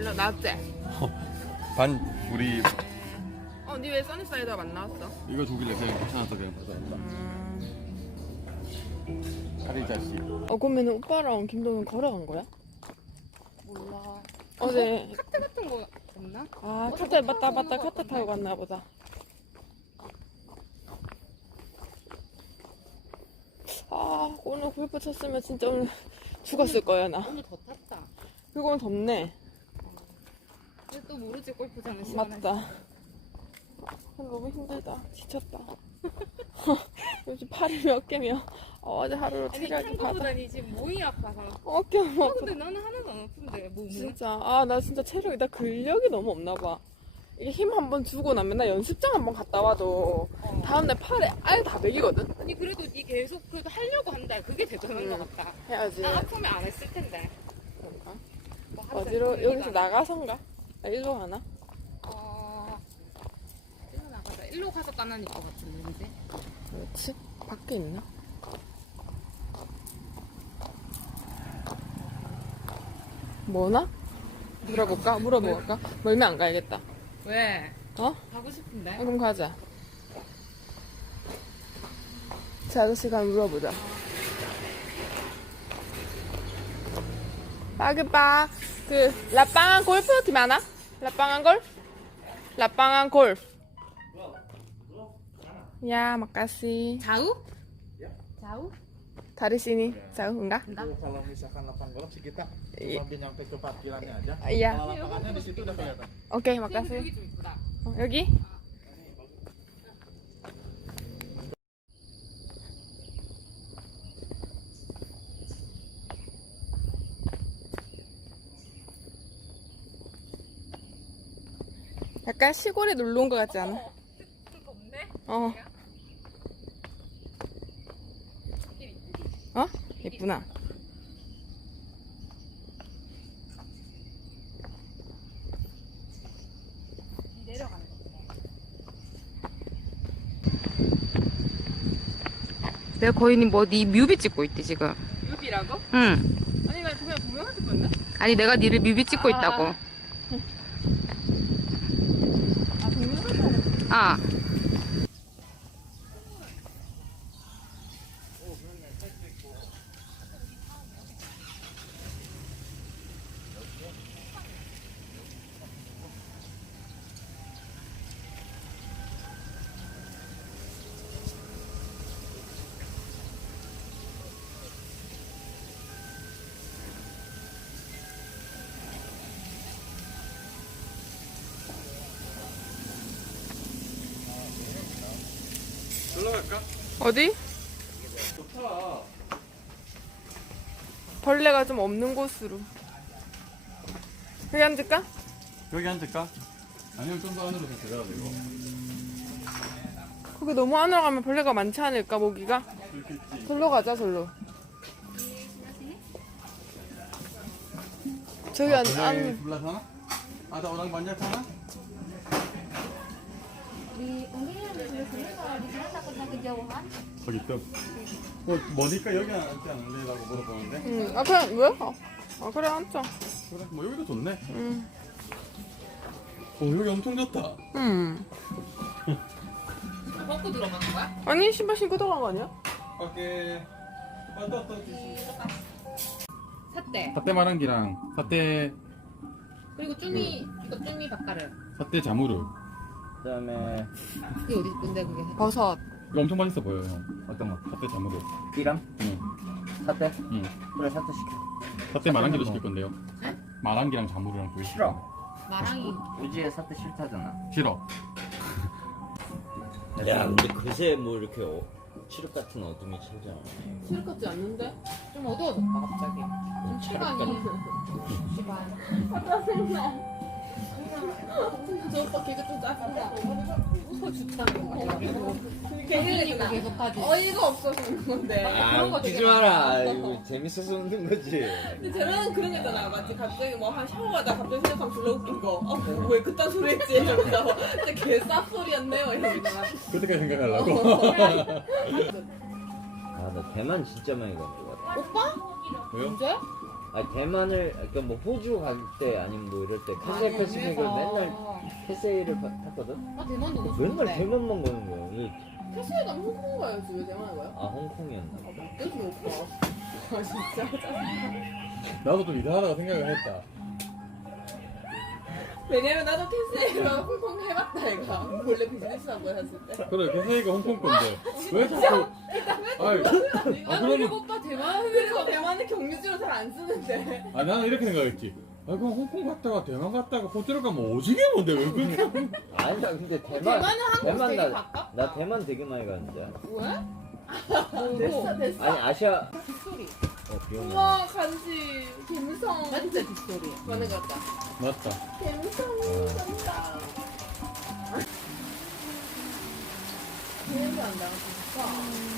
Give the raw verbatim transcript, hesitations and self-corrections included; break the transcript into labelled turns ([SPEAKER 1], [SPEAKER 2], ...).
[SPEAKER 1] 완전 나왔지?
[SPEAKER 2] 반 우리
[SPEAKER 1] 어, 니 왜 써니사이드가 안 나왔어?
[SPEAKER 2] 이거 주길래 그냥 괜찮아서 그냥 가져왔다.
[SPEAKER 1] 음...
[SPEAKER 2] 카리 자씨.
[SPEAKER 1] 어, 그러면 오빠랑 김동현 걸어간 거야?
[SPEAKER 3] 몰라.
[SPEAKER 1] 어제
[SPEAKER 3] 카트 같은 거 없나?
[SPEAKER 1] 아, 카트 맞다 맞다 카트 타고 갔나 보다. 아, 오늘 골프 쳤으면 진짜 오늘 죽었을 거야 나.
[SPEAKER 3] 오늘 더 탔다.
[SPEAKER 1] 그리고 오늘 덥네.
[SPEAKER 3] 근데 또 모르지 골프장은 시원해.
[SPEAKER 1] 맞다. 아, 너무 힘들다. 지쳤다. 요즘 팔이 몇 개며 어제 하루로
[SPEAKER 3] 아니
[SPEAKER 1] 체력이 받아.
[SPEAKER 3] 탕구보다니 지금 몸이 아파서.
[SPEAKER 1] 어깨 너무
[SPEAKER 3] 어,
[SPEAKER 1] 아프다.
[SPEAKER 3] 근데 나는 하나도 안 아픈데 몸은.
[SPEAKER 1] 진짜 아 나 진짜 체력이 나 근력이 너무 없나 봐. 이게 힘 한 번 주고 나면 나 연습장 한 번 갔다 와도
[SPEAKER 3] 어.
[SPEAKER 1] 다음날 팔에 아예 다 베기거든.
[SPEAKER 3] 아니 그래도 니 계속 그래도 하려고 한다. 그게 대단한
[SPEAKER 1] 음.
[SPEAKER 3] 것 같다.
[SPEAKER 1] 해야지.
[SPEAKER 3] 나 아프면 안 했을 텐데.
[SPEAKER 1] 그런가?
[SPEAKER 3] 뭐 하루
[SPEAKER 1] 어디로
[SPEAKER 3] 종일
[SPEAKER 1] 여기서
[SPEAKER 3] 일하나?
[SPEAKER 1] 나가선가? 아, 일로 가나?
[SPEAKER 3] 어. 일로 나가자. 일로 가서 까나닐 것 같은데.
[SPEAKER 1] 그렇지? 밖에 있나? 뭐나? 물어볼까? 물어볼까? 멀면 안 가야겠다.
[SPEAKER 3] 왜?
[SPEAKER 1] 어?
[SPEAKER 3] 가고 싶은데.
[SPEAKER 1] 어, 그럼 가자. 자, 아저씨가 물어보자. 빠그빠. 그, 라빵한 골프 어디 많아? 라빵한 골? 라빵한 골. Ya, makasih.
[SPEAKER 3] 좌우? 좌우?
[SPEAKER 1] Dari sini, jauh enggak?
[SPEAKER 4] Kalau misalkan lapang golf sih kita
[SPEAKER 1] Iya.
[SPEAKER 4] lebih nyampe ke parkirannya aja.
[SPEAKER 1] Iya.
[SPEAKER 4] Kalau lapangannya di situ udah kelihatan.
[SPEAKER 1] Oke,
[SPEAKER 3] 여기
[SPEAKER 1] makasih.
[SPEAKER 3] 좀 이쁘다.
[SPEAKER 1] 어, 여기? 약간 시골에 놀러 온 것 같지 않아?
[SPEAKER 3] 그거 없네?
[SPEAKER 1] 어. 어? 예쁘나?
[SPEAKER 3] 내려가는 거. 내가 거의 뭐네 뮤비 찍고 있대 지금.
[SPEAKER 1] 뮤비라고?
[SPEAKER 3] 응.
[SPEAKER 1] 아니, 나 그냥 동영상 건데?
[SPEAKER 3] 아니 내가 니를 뮤비 찍고 있다고.
[SPEAKER 1] 아, 동영상
[SPEAKER 3] 아.
[SPEAKER 2] 놀러 갈까?
[SPEAKER 1] 어디?
[SPEAKER 2] 좋다.
[SPEAKER 1] 벌레가 좀 없는 곳으로. 여기 앉을까?
[SPEAKER 2] 여기 앉을까? 아니면 좀 더 안으로 더 들어가야 돼 이거.
[SPEAKER 1] 거기 너무 안으로 가면 벌레가 많지 않을까, 모기가?
[SPEAKER 2] 이렇게 있지.
[SPEAKER 1] 절로 가자, 절로. 저기 안,
[SPEAKER 2] Yang
[SPEAKER 1] 안,
[SPEAKER 2] sebelah sana ada orang banyak sana?
[SPEAKER 5] Di umumnya di sini kalau di sana takutnya kejauhan.
[SPEAKER 2] Oh gitu. 뭐 뭐니까 여기 앉지 않을래라고 물어보는데.
[SPEAKER 1] 응. 아, 그냥, 왜? 아, 아, 그래, 앉자.
[SPEAKER 2] 그래, 뭐 여기도 좋네.
[SPEAKER 1] 응.
[SPEAKER 2] 어 여기 엄청 좋다.
[SPEAKER 1] 응.
[SPEAKER 3] 벗고 들어가는 거야?
[SPEAKER 1] 아니, 신발 신고 들어간 거 아니야?
[SPEAKER 2] 오케이. 왔다 왔다.
[SPEAKER 3] 삿대.
[SPEAKER 2] 사태 마랑기랑 사태
[SPEAKER 3] 그리고 쭈미 이거 쭈미 밥가루.
[SPEAKER 2] 사태 자무르.
[SPEAKER 4] 그다음에
[SPEAKER 3] 이게 어디 근데 그게.
[SPEAKER 1] 버섯.
[SPEAKER 2] 이거 엄청 맛있어 보여요 형. 어떤 거? 사태 자무르.
[SPEAKER 4] tiram,
[SPEAKER 2] 응.
[SPEAKER 4] sate,
[SPEAKER 2] 응.
[SPEAKER 4] kure sate 시켜.
[SPEAKER 2] 사태 마랑기도 시킬 건데요. 마랑기랑 자무르랑 두개
[SPEAKER 4] 싫어.
[SPEAKER 3] 마랑이.
[SPEAKER 4] 우지에 sate 싫다잖아.
[SPEAKER 2] 싫어.
[SPEAKER 6] 야, 근데 그새 뭐 이렇게 어, 칠흑 같은 어둠이 찾아오네.
[SPEAKER 1] 실 같지 않는데?
[SPEAKER 3] 좀 어두워졌다 갑자기. 좀 시간이.
[SPEAKER 1] 짜증나. 저 오빠 걔가 좀 짜증나.
[SPEAKER 3] 웃어 주차는 거. 걔네가 계속 하지.
[SPEAKER 1] 어이가 없어서 그런 건데.
[SPEAKER 6] 아, 웃기지 마라. 이거 재밌어서 웃는 거지.
[SPEAKER 1] 근데 쟤는 그런 거 있잖아. 마치 갑자기 뭐 한 샤워하다 갑자기 생각하면 졸라 웃긴 거. 아, 뭐, 왜 그딴 소리 했지? 이러면서. 진짜 개 쌉소리였네요. 이러면서.
[SPEAKER 2] 그때까지 생각하려고.
[SPEAKER 6] 아, 나 대만 진짜 많이 간것 같아.
[SPEAKER 1] 오빠?
[SPEAKER 2] 왜요?
[SPEAKER 1] 언제?
[SPEAKER 6] 아 대만을 그러니까 뭐 호주 갈 때 아니면 뭐 이럴 때 캐세이
[SPEAKER 3] 아,
[SPEAKER 6] 패시픽을
[SPEAKER 3] 대만에서.
[SPEAKER 6] 맨날 캐세이를 파- 탔거든.
[SPEAKER 3] 나 대만 너무
[SPEAKER 6] 맨날
[SPEAKER 3] 좋은데.
[SPEAKER 6] 대만만 가는 거야. 이게
[SPEAKER 1] 캐시에 가면 홍콩 가야지 왜 대만 가요?
[SPEAKER 6] 아 홍콩이었나
[SPEAKER 1] 아
[SPEAKER 6] 보다.
[SPEAKER 1] 못되지 오빠. 아 진짜 짜증나.
[SPEAKER 2] 나도 좀 이상하다고 생각을 했다.
[SPEAKER 1] 왜냐면 나도 캐시에가 홍콩 해봤다 얘가. 원래 비즈니스 한 거야 했을 때.
[SPEAKER 2] 그래, 캐세이가 홍콩 건데. 왜 자꾸. 아이, 아,
[SPEAKER 1] 아
[SPEAKER 2] 그러면.
[SPEAKER 1] 그리고 오빠 대만 그리고 대만은 경유지로 잘 안 쓰는데.
[SPEAKER 2] 아, 나는 이렇게 생각했지. 아, 그럼 홍콩 갔다가 대만 갔다가 호텔 가면 오지게 뭔데, 왜 그렇게.
[SPEAKER 6] 아니야 근데 대만
[SPEAKER 3] 대만은 한국
[SPEAKER 6] 대만
[SPEAKER 3] 되게
[SPEAKER 6] 나,
[SPEAKER 3] 가깝다.
[SPEAKER 6] 나 대만 되게 많이 가는데.
[SPEAKER 3] 왜?
[SPEAKER 1] 됐어 됐어.
[SPEAKER 6] 아니 아시아
[SPEAKER 3] 빗소리.
[SPEAKER 6] 어 비오네.
[SPEAKER 1] 우와 간지 갬성.
[SPEAKER 3] 나 진짜 빗소리.
[SPEAKER 1] 맞는 것 같다.
[SPEAKER 2] 맞다.
[SPEAKER 1] 갬성 간다. 냄새 안 나고 진짜.